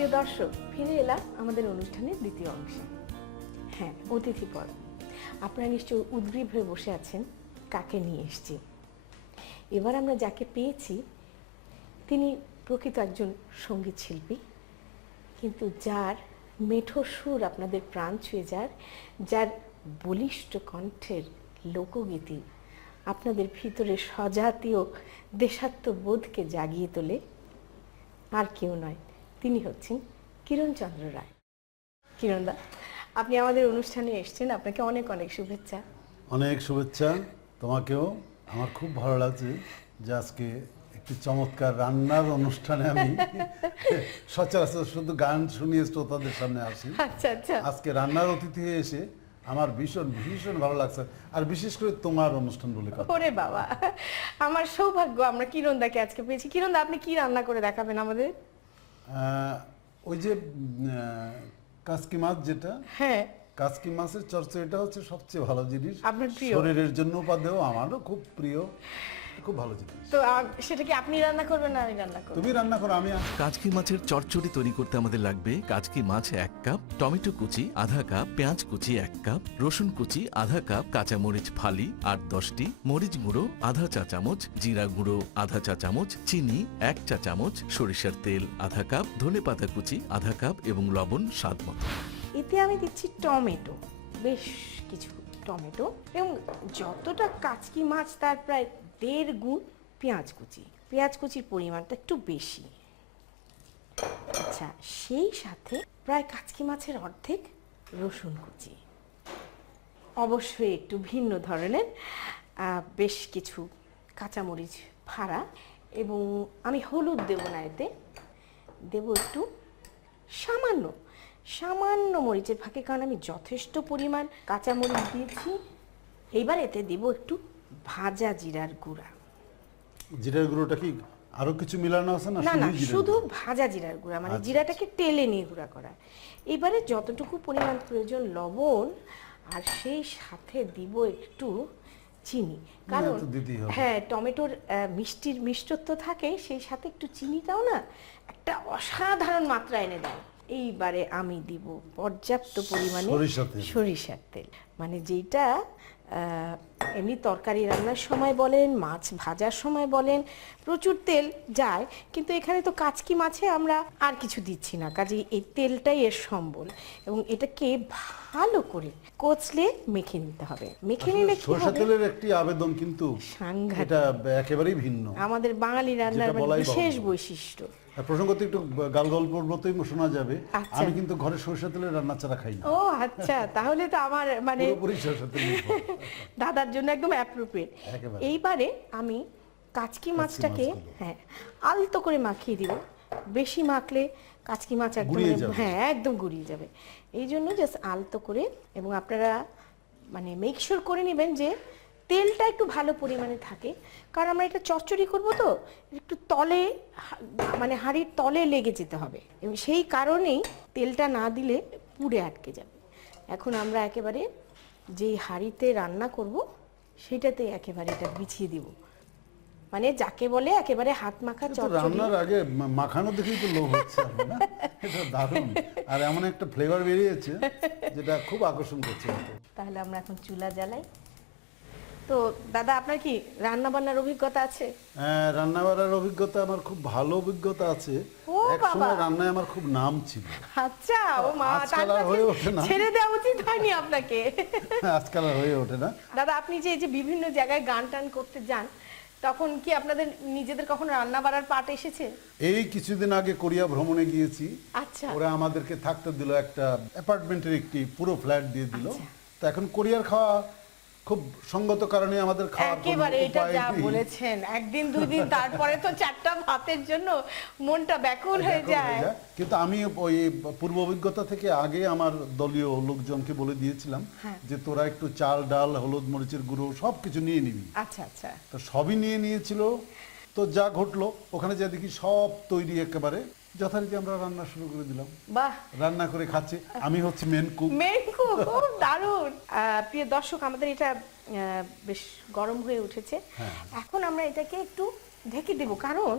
প্রিয় দর্শক, ফিরে এলাম আমাদের অনুষ্ঠানের দ্বিতীয় অংশে। হ্যাঁ, অতিথি পর্ব। আপনারা নিশ্চয়ই উদ্গ্রীব হয়ে বসে আছেন কাকে নিয়ে এসেছি। এবার আমরা যাকে পেয়েছি তিনি প্রকৃত একজন সঙ্গীত শিল্পী, কিন্তু যার মেঠো সুর আপনাদের প্রাণ ছুঁয়ে যার বলিষ্ঠ কণ্ঠের লোকগীতি আপনাদের ভিতরে সজাতীয় দেশাত্মবোধকে জাগিয়ে তোলে, আর কেউ নয়, তিনি হচ্ছেন কিরণচন্দ্র রায়। কিরণদা, আপনি আমাদের অনুষ্ঠানে এসেছেন, আপনাকে অনেক অনেক শুভেচ্ছা। অনেক শুভেচ্ছা তোমাকেও। আমার খুব ভালো লাগছে যে আজকে একটি চমৎকার রান্নার অনুষ্ঠানে আমি সচরাচর শুধু গান শুনিয়ে শ্রোতাদের সামনে আসি। আচ্ছা আচ্ছা, আজকে রান্নার অতিথি হয়ে এসে আমার ভীষণ ভীষণ ভালো লাগছে, আর বিশেষ করে তোমার অনুষ্ঠান বলে কথা। ওরে বাবা, আমার সৌভাগ্য আমরা কিরণদাকে আজকে পেয়েছি। কিরণদা, আপনি কি রান্না করে দেখাবেন আমাদের? ওই যে কাসকি মাছ, যেটা হ্যাঁ, কাসকি মাছের চচ্চড়িটা হচ্ছে সবচেয়ে ভালো জিনিস, আপনার প্রিয়। শরীরের জন্য উপাদেয়, আমারও খুব প্রিয়, খুব ভালো জিনিস। তো সেটা কি আপনি রান্না করবেন না আমি রান্না করব? তুমি রান্না করো, আমি কাজকি মাছের চচ্চড়ি তৈরি করতে আমাদের লাগবে কাজকি মাছ 1 কাপ, টমেটো কুচি আধা কাপ, পেঁয়াজ কুচি 1 কাপ, রসুন কুচি আধা কাপ, কাঁচা মরিচ ফালি 8-10টি, মরিচ গুঁড়ো আধা চা চামচ, জিরা গুঁড়ো আধা চা চামচ, চিনি 1 চা চামচ, সরিষার তেল আধা কাপ, ধনেপাতা কুচি আধা কাপ এবং লবণ স্বাদ মতো। এতে আমি দিচ্ছি টমেটো, বেশ কিছু টমেটো, এবং যতটা কাচকি মাছ তার প্রায় 1.5 গুণ পেঁয়াজ কুচি। পেঁয়াজ কুচির পরিমাণটা একটু বেশি। আচ্ছা, সেই সাথে প্রায় কাচকি মাছের অর্ধেক রসুন কুচি, অবশ্যই একটু ভিন্ন ধরনের, বেশ কিছু কাঁচামরিচ ফাড়া, এবং আমি হলুদ দেব না, এতে দেব একটু সামান্য সামান্য মরিচের ফাঁকে, কারণ আমি যথেষ্ট পরিমাণ কাঁচামরিচ দিয়েছি। এইবার এতে দেব একটু ভাজা জিরার গুঁড়া। জিরার গুঁড়োটা কি আরো কিছু মিলানো আছে না? না না, জিরার শুধু গুঁড়ো? ভাজা জিরার গুঁড়া, মানে আচ্ছা, জিরাটাকে টেলে নিয়ে গুঁড়া করা। এবারে যতটুকু পরিমাণ প্রয়োজন লবণ, আর সেই সাথে দিব একটু চিনি, কারণ তো দিতেই হবে। হ্যাঁ, টমেটোর মিষ্টত্ব থাকে, সেই সাথে একটু চিনিটাও না একটা অসাধারণ মাত্রা এনে দেয়। এইবারে আমি দিব পর্যাপ্ত পরিমাণে সরিষার তেল, মানে যেটা এমনি তরকারি রান্নার সময় বলেন, মাছ ভাজার সময় বলেন, প্রচুর তেল যায়, কিন্তু এখানে তো কাচকি মাছে আমরা আর কিছু দিচ্ছি না, কাজেই এই তেলটাই এর সম্বল। এবং এটাকে ভালো করে কচলে মেখে নিতে হবে। মেখে নিলে কি সরষের হবে? তেলের একটি আবেদন কিন্তু সাংঘাতিক, এটা একেবারেই ভিন্ন, আমাদের বাঙালি রান্নার যেটা বলাই বিশেষ বাহুল্য। বৈশিষ্ট্য। প্রসঙ্গত একটু গাল গল্পর মতোই শোনা যাবে। আচ্ছা। আমি কিন্তু ঘরে সরষের তেলের রান্না ছাড়া খাই না, ও আচ্ছা, তাহলে তো আমার মানে পুরোপুরি সরষের তেল দাদার জন্য একদম অ্যাপ্রোপ্রিয়েট। একেবারে। এইবারে আমি কাচকি মাছটাকে মাছগুলো। হ্যাঁ আলতো করে মাখিয়ে দিব। বেশি মাখলে কাচকি মাছ একদম গুঁড়িয়ে যাবে। হ্যাঁ একদম গুঁড়িয়ে যাবে। এই জন্য জাস্ট আলতো করে, এবং আপনারা মানে মেক শিওর করে নেবেন যে তেলটা একটু ভালো পরিমাণে থাকে, কারণ আমরা এটা চচ্চড়ি করবো, তো একটু তলে মানে হাঁড়ির তলে লেগে যেতে হবে, এবং সেই কারণেই তেলটা না দিলে পুড়ে আটকে যাবে। এখন আমরা একেবারে যেই হাঁড়িতে রান্না করব সেটাতে একেবারে এটা বিছিয়ে দিব, মানে যাকে বলে একেবারে হাত মাখা চচ্চড়ি। রান্নার আগে মাখানো দেখেই তো লোভ হচ্ছে আমার, না? এটা দারুণ, আর এমন একটা ফ্লেভার বেরিয়েছে যেটা খুব আকর্ষণ করছে। তাহলে আমরা এখন চুলা জ্বালাই। তো দাদা, আপনার কি রান্না বান্নার অভিজ্ঞতা আছে? হ্যাঁ, রান্না বান্নার অভিজ্ঞতা আমার খুব ভালো অভিজ্ঞতা আছে। ও একসময় বাবা। রান্নায় আমার খুব নাম ছিল। আচ্ছা, ও মা, আজকাল আর তাহলে হয়ে ওঠে না। ছেড়ে দেওয়া উচিত হয়নি আপনাকে। আজকাল আর হয়ে ওঠে না। দাদা, আপনি যে এই যে বিভিন্ন জায়গায় গান টান করতে যান, তখন কি আপনাদের নিজেদের কখনো রান্না বাড়ার পাট এসেছে? এই কিছুদিন আগে কোরিয়া ভ্রমণে গিয়েছি। আচ্ছা। ওরা আমাদেরকে থাকতে দিল, একটা অ্যাপার্টমেন্টের একটি পুরো ফ্ল্যাট দিয়ে দিল। আচ্ছা। তো এখন কোরিয়ার খাওয়া খুব সঙ্গত কারণে আমাদের খাওয়ার কোনো একেবারে এটা উপায় যা নেই। বলেছেন, একদিন দুই দিন তারপরে তো 4টা ভাতের জন্য মনটা ব্যাকুল হয়ে যায়। কিন্তু আমি ওই পূর্ব অভিজ্ঞতা থেকে আগে আমার দলীয় লোকজনকে বলে দিয়েছিলাম হ্যাঁ। যে তোরা একটু চাল ডাল হলুদ মরিচের গুঁড়ো সবকিছু নিয়ে নিবি। আচ্ছা আচ্ছা। তো সবই নিয়ে নিয়েছিল। তো যা ঘটলো, ওখানে যা দেখি সব তৈরি একেবারে যথারীতি আমরা রান্না শুরু করে দিলাম। বাহ, রান্না করে খাচ্ছি, আমি হচ্ছে মেন কুক। মেনকু খুব দারুণ। প্রিয় দর্শক, আমাদের এটা বেশ গরম হয়ে উঠেছে। হ্যাঁ। এখন আমরা এটাকে একটু ঢেকে দেব, কারণ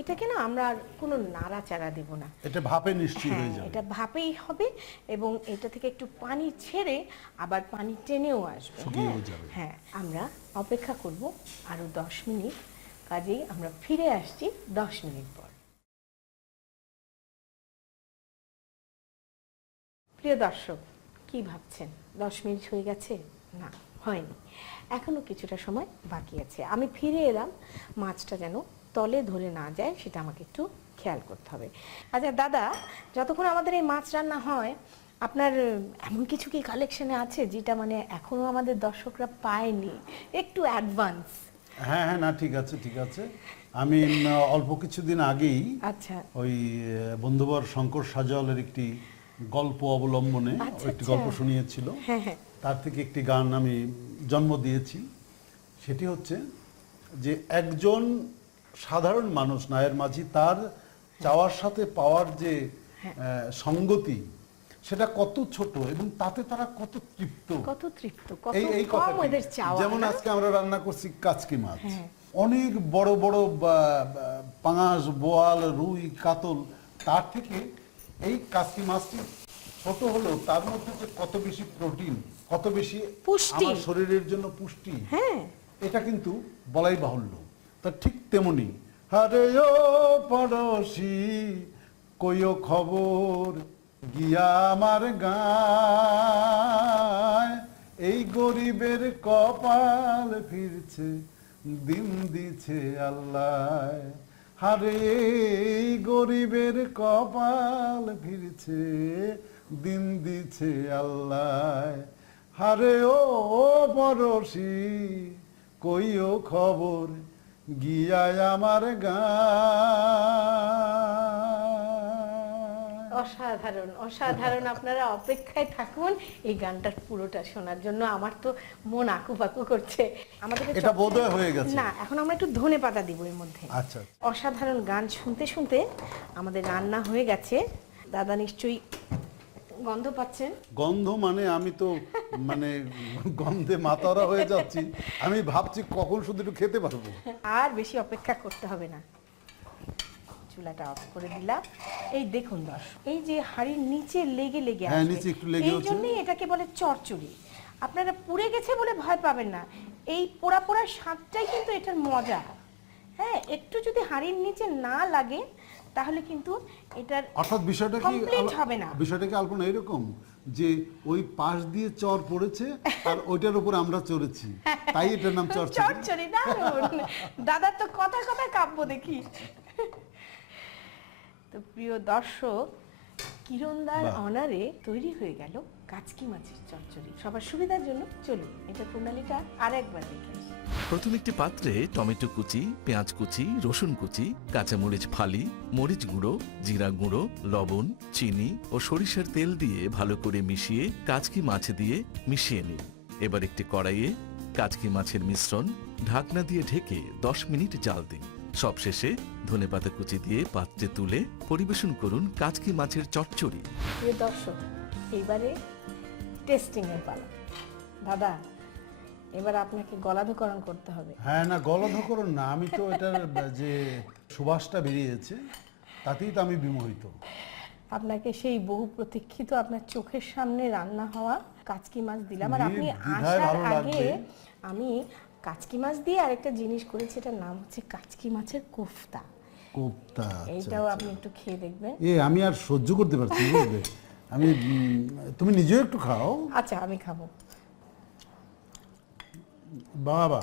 এটাকে না আমরা আর কোনো নাড়াচাড়া দেব না। এটা ভাপে নিশ্চয়ই হ্যাঁ, হয়ে যাবে। এটা ভাপেই হবে এবং এটা থেকে একটু পানি ছেড়ে আবার পানি টেনেও আসবে। শুকিয়েও যাবে। হ্যাঁ, আমরা অপেক্ষা করব আরো 10 মিনিট। কাজেই আমরা ফিরে আসছি 10 মিনিট পর। প্রিয় দর্শক, কি ভাবছেন 10 মিনিট হয়ে গেছে? না, হয়নি, এখনো কিছুটা সময় বাকি আছে। আমি ফিরে এলাম, মাছটা যেন তলে ধরে না যায় সেটা আমাকে একটু খেয়াল করতে হবে। আচ্ছা দাদা, যতক্ষণ আমাদের এই মাছ রান্না হয়, আপনার এমন কিছু কি কালেকশনে আছে যেটা মানে এখনো আমাদের দর্শকরা পায়নি, একটু অ্যাডভান্স? হ্যাঁ হ্যাঁ, না ঠিক আছে ঠিক আছে। আমি অল্প কিছুদিন আগেই আচ্ছা ওই বন্ধুবর শঙ্কর সাজলের একটি গল্প অবলম্বনে আচ্ছা, একটি আচ্ছা। গল্প শুনিয়েছিল, হ্যাঁ হ্যাঁ তার থেকে একটি গান আমি জন্ম দিয়েছি। সেটি হচ্ছে যে একজন সাধারণ মানুষ নায়ের মাঝি তার চাওয়ার সাথে পাওয়ার যে সঙ্গতি, সেটা কত ছোট এবং তাতে তারা কত তৃপ্ত। কত তৃপ্ত, কত এই কম কথাটি। ওদের চাওয়া। যেমন না? আজকে আমরা রান্না করছি কাচকি মাছ, হ্যাঁ। অনেক বড় বড় পাঙাশ, বোয়াল, রুই, কাতল, তার থেকে এই কাচকি মাছটি ছোট হলেও তার মধ্যে যে কত বেশি প্রোটিন, কত বেশি পুষ্টি। আমার শরীরের জন্য পুষ্টি, হ্যাঁ, এটা কিন্তু বলাই বাহুল্য। তা ঠিক তেমনি হারে ও পড়শি কইও খবর গিয়া আমার গায়, এই গরিবের কপাল ফিরছে দিন দিছে আল্লাহ। হারে এই গরিবের কপাল ফিরছে দিন দিছে আল্লাহ। হারে ও পড়শি কইও খবর গিয়ায় আমার গায়। অসাধারণ অসাধারণ। আপনারা অপেক্ষায় থাকুন এই গানটার পুরোটা শোনার জন্য। আমার তো মন আকুপাকু করছে। আমাদের এটা বোধহয় হয়ে গেছে। না, এখন আমরা একটু ধনেপাতা দিব এর মধ্যে। আচ্ছা। অসাধারণ গান শুনতে শুনতে আমাদের রান্না হয়ে গেছে। দাদা নিশ্চয়ই গন্ধ পাচ্ছেন। গন্ধ মানে আমি তো মানে গন্ধে মাতারা হয়ে যাচ্ছি। আমি ভাবছি কখন শুধু একটু খেতে পারবো। আর বেশি অপেক্ষা করতে হবে না, চুলাটা অফ করে দিলাম। এই দেখুন দর্শক, এই যে হাড়ির নিচে লেগে লেগে হ্যাঁ, আসবে, নিচে একটু লেগে এই হচ্ছে। জন্যই এটাকে বলে চচ্চড়ি। আপনারা পুড়ে গেছে বলে ভয় পাবেন না, এই পোড়া পোড়া স্বাদটাই কিন্তু এটার মজা। হ্যাঁ, একটু যদি হাড়ির নিচে না লাগে তাহলে কিন্তু এটার অর্থাৎ বিষয়টা কি কমপ্লিট হবে না। বিষয়টা কি আলপনা এরকম যে ওই পাশ দিয়ে চর পড়েছে আর ওইটার উপর আমরা চড়েছি, তাই এটার নাম চরচড়ি। চচ্চড়ি, দারুণ। দাদার তো কথা কথা কাব্য দেখি। তো প্রিয় দর্শক, কিরণদার বাহ। অনারে তৈরি হয়ে গেল কাচকি মাছের চচ্চড়ি। সবার সুবিধার জন্য চলুন এটা প্রণালীটা আরেকবার দেখে আসি। প্রথম একটি পাত্রে টমেটো কুচি, পেঁয়াজ কুচি, রসুন কুচি, কাঁচামরিচ ফালি, মরিচ গুঁড়ো, জিরা গুঁড়ো, লবণ, চিনি ও সরিষার তেল দিয়ে ভালো করে মিশিয়ে কাচকি মাছ দিয়ে মিশিয়ে নিন। এবার একটি কড়াইয়ে কাচকি মাছের মিশ্রণ ঢাকনা দিয়ে ঢেকে 10 মিনিট জাল দিন। সবশেষে ধনেপাতা কুচি দিয়ে পাত্রে তুলে পরিবেশন করুন কাচকি মাছের চচ্চড়ি। প্রিয় দর্শক, এইবারে টেস্টিং এর পালা। দাদা, এবার আপনাকে গলাধকরণ করতে হবে। হ্যাঁ, না গলধকরণ না, আমি তো এটার যে সুবাসটা বেরিয়েছে তাতেই তো আমি বিমোহিত। আপনাকে সেই বহু প্রতীক্ষিত আপনার চোখের সামনে রান্না হওয়া কাচকি মাছ দিলাম। আর আপনি দ্বিধায় আসার ভালো আগে লাগবে। আমি কাচকি মাছ দিয়ে আরেকটা জিনিস করেছি, এটার নাম হচ্ছে কাচকি মাছের কোফতা। কোপ্তা, আচ্ছা, এইটাও আচ্ছা। আপনি একটু খেয়ে দেখবেন। আমি আর সহ্য করতে পারছি না, বুঝলে? আমি তুমি নিজেও একটু খাও। আচ্ছা, আমি খাবো। বাবা,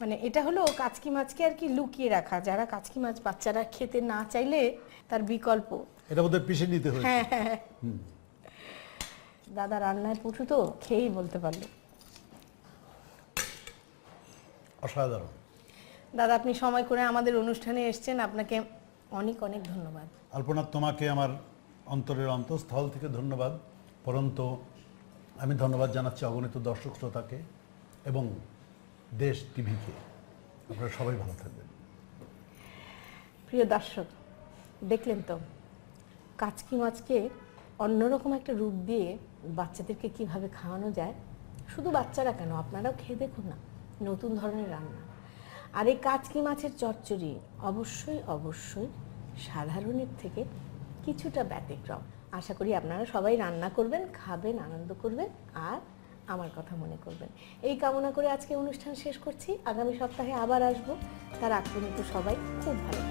মানে এটা হলো কাচকি মাছকে আর কি লুকিয়ে রাখা, যারা কাচকি মাছ বাচ্চারা খেতে না চাইলে তার বিকল্প। এটা বোধহয় পিষে নিতে হয়েছে। হ্যাঁ হ্যাঁ হ্যাঁ। দাদা রান্নায় পটু তো, খেয়েই বলতে পারলো। অসাধারণ। দাদা, আপনি সময় করে আমাদের অনুষ্ঠানে এসেছেন, আপনাকে অনেক অনেক ধন্যবাদ। আলপনা, তোমাকে আমার অন্তরের অন্তঃস্থল থেকে ধন্যবাদ। পরন্তু আমি ধন্যবাদ জানাচ্ছি অগণিত দর্শক শ্রোতাকে এবং দেশ টিভিকে। আপনারা সবাই ভালো থাকবেন। প্রিয় দর্শক, দেখলেন তো কাচকি মাছকে অন্যরকম একটা রূপ দিয়ে বাচ্চাদেরকে কিভাবে খাওয়ানো যায়। শুধু বাচ্চারা কেন, আপনারাও খেয়ে দেখুন না, নতুন ধরনের রান্না। আর এই কাচকি মাছের চচ্চড়ি অবশ্যই অবশ্যই সাধারণের থেকে কিছুটা ব্যতিক্রম। আশা করি আপনারা সবাই রান্না করবেন, খাবেন, আনন্দ করবেন আর আমার কথা মনে করবেন। এই কামনা করে আজকে অনুষ্ঠান শেষ করছি। আগামী সপ্তাহে আবার আসবো। তার আগ পর্যন্ত সবাই খুব ভালো থাকবেন।